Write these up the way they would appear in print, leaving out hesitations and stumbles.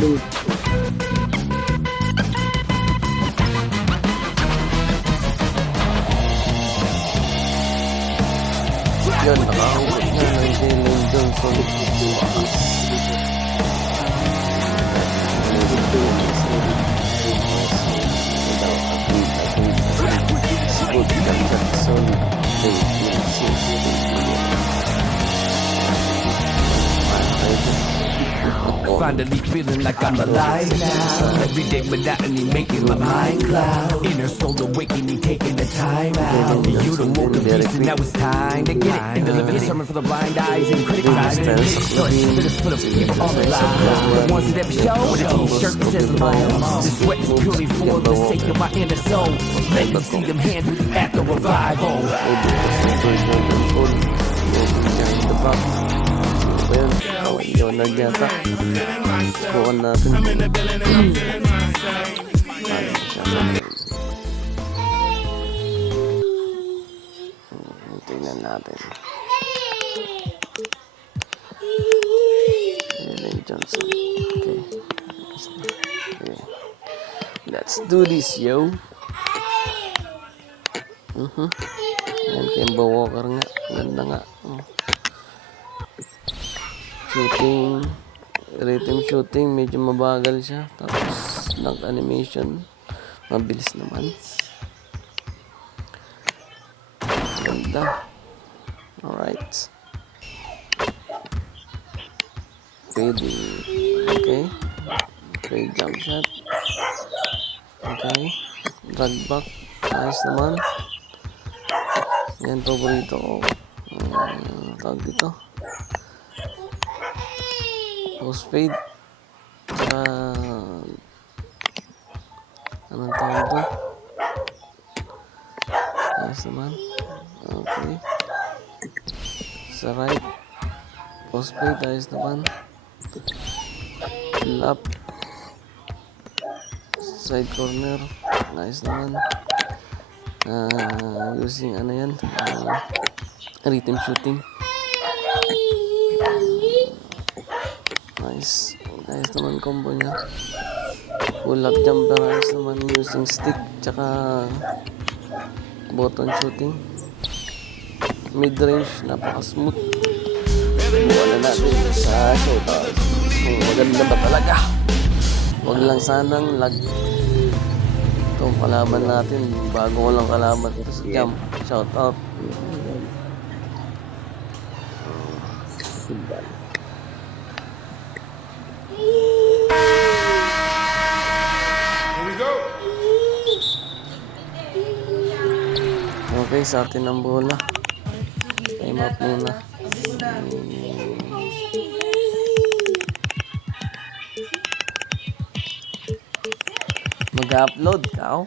Yun, nakahulog na ng Jalen Johnson. Finally feeling like I'm alive now. Every day monotony making my mind cloud. Inner soul awakening, taking the time out. You don't want the beast and now it's time to get it. And deliver the sermon for the blind eyes and critics eyes. And the story is full of people on the line. The ones that ever show with a t-shirt that says Lamar. The sweat is purely for the sake of my inner soul. Let me see them hands with the after revival. Yun na yata. Bukan natin. Tingnan natin. Jalen Johnson. Okay. Let's do this, yo. Yan, Kemba Walker nga. Ganda nga. Shooting, rhythm shooting, medyo mabagal siya. Tapos, dunk animation, mabilis naman. Ganda. Alright. Fading. Okay. Okay, jump shot. Okay. Drag back. Nice naman. Yan, paborito ko. Tawag dito. Post fade. Tsaka anong tawag ito? Nice naman. Okay. Sa right. Post fade. Nice naman. Pull up. Side corner. Nice naman. Using ano yan? Rhythm shooting. Nice. Nice naman combo niya. Pull up jumper. Nice naman using stick. Tsaka button shooting. Mid range. Napaka-smooth. Buwan na natin sa shootout. Maganda ba talaga? Huwag lang sanang lag. Itong kalaban natin. Bago ko lang kalaban ito sa jump. Shoutout. Okay, sa atin ang bola. Time out muna. Mag-upload ka,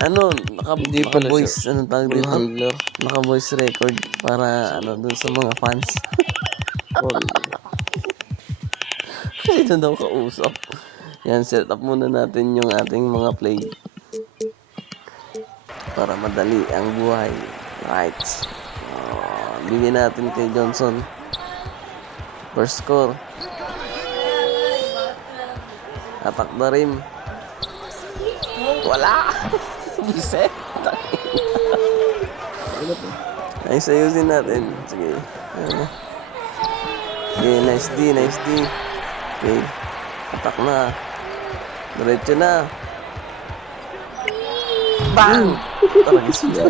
ano, naka-voice, anong tawag dito? Naka-voice record para, ano, dun sa mga fans. Ito daw kausap. Yan, set up muna natin yung ating mga play. Para madali ang buhay. Right. Bigyan natin kay Johnson. First score. Atak na rin. Wala. Biset. Ay, sayusin natin. Sige. Okay, nice D, nice D. Okay. Atak na. Diretso na. Bang! Talaga siya.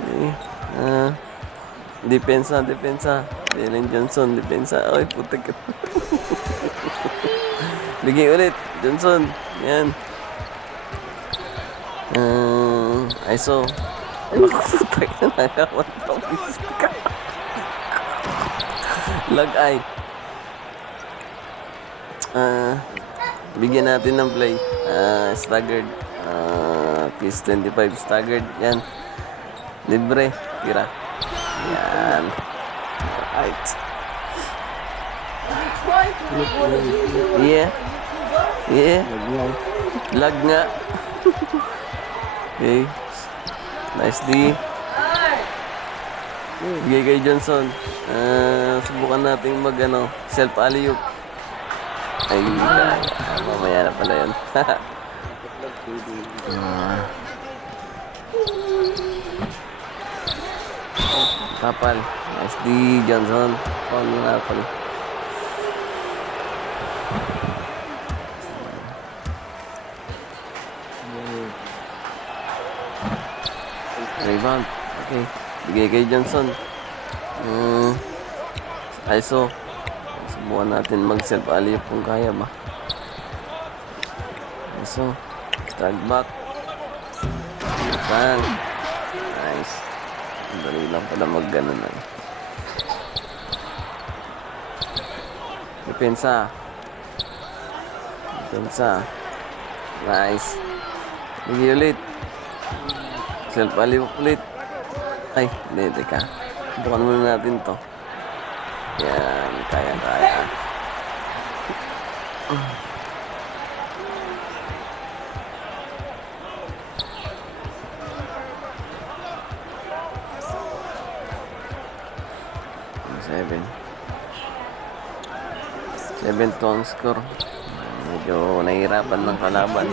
Okay. Depensa. Jalen Johnson, depensa. Ay, putik. Bigay ulit. Johnson. Yan. ISO. Putik na nagawan. Lag eye. Bigyan natin ng play. Staggered. Piece 25 staggered. Yan. Libre. Tira. Yan. Right. Yeah. Lag nga. Okay. Nicely. Bigay kay Johnson. Subukan natin mag self alley-oop. Ay, mamaya na pala yun. Kapal. Nice D, Johnson. Paul na pala. Rebound. Okay. Bigay kay Johnson. ISO. Subukan natin mag self alley kung kaya ba. ISO. Strike back. Bang. Nice. Dali lang pala mag ganun na. Depensa. Nice. Bigay ulit. Self alley ulit. Ay, hindi, teka. Bukan muna natin to. Yan, kaya. 7-2 ang score. Medyo nahihirapan ng kalaban.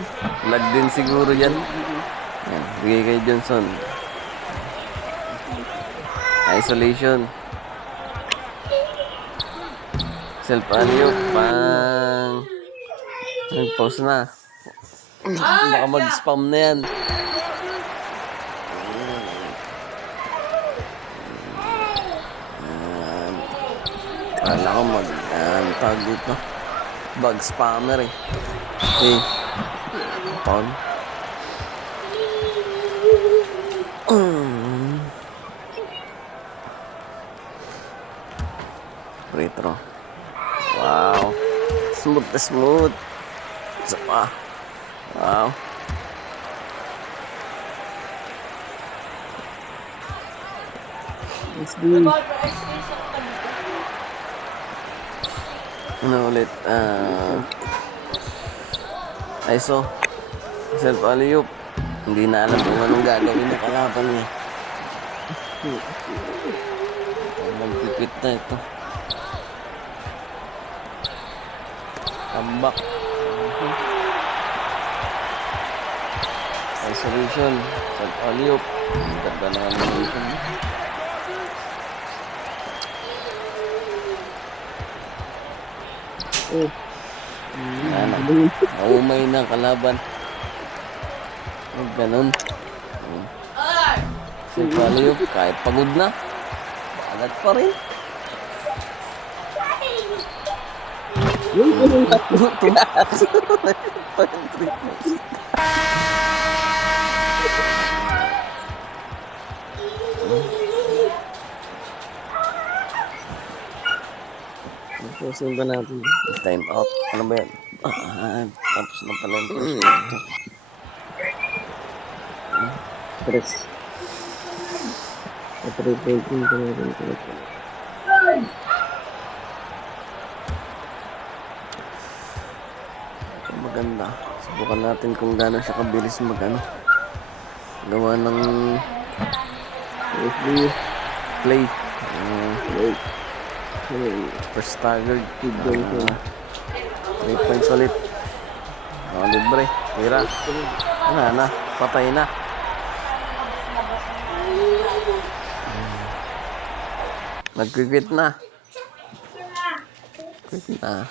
Lag din siguro yan. Yan, bigay kay Johnson. Isolation. Self alley-oop. Pang. Pause na. Baka mag-spam na yan. Kala ko tawag dito. Bug spammer eh. Okay. Paul. Free throw. Wow. Smooth. Isa pa. Wow. Ano ulit? ISO. Self alley-oop. Hindi na alam kung anong gagawin na kalaban niya. Magpipit na ito. Tambak. Isolation. Self alley-oop. Ganda na naman ito. Naumay na kalaban. Ganun. Self alley-oop. Kahit pagod na, bagat pa rin. Pusin ba natin? Time out. Ano ba yan? Tapos na pala yung first quarter. Tres. Breaking pa natin. Maganda. Subukan natin kung gaano siya kabilis gawa ng play. First staggered. 3 points ulit. Libre. Tira. Patay na. Nag-quit na. Quit na.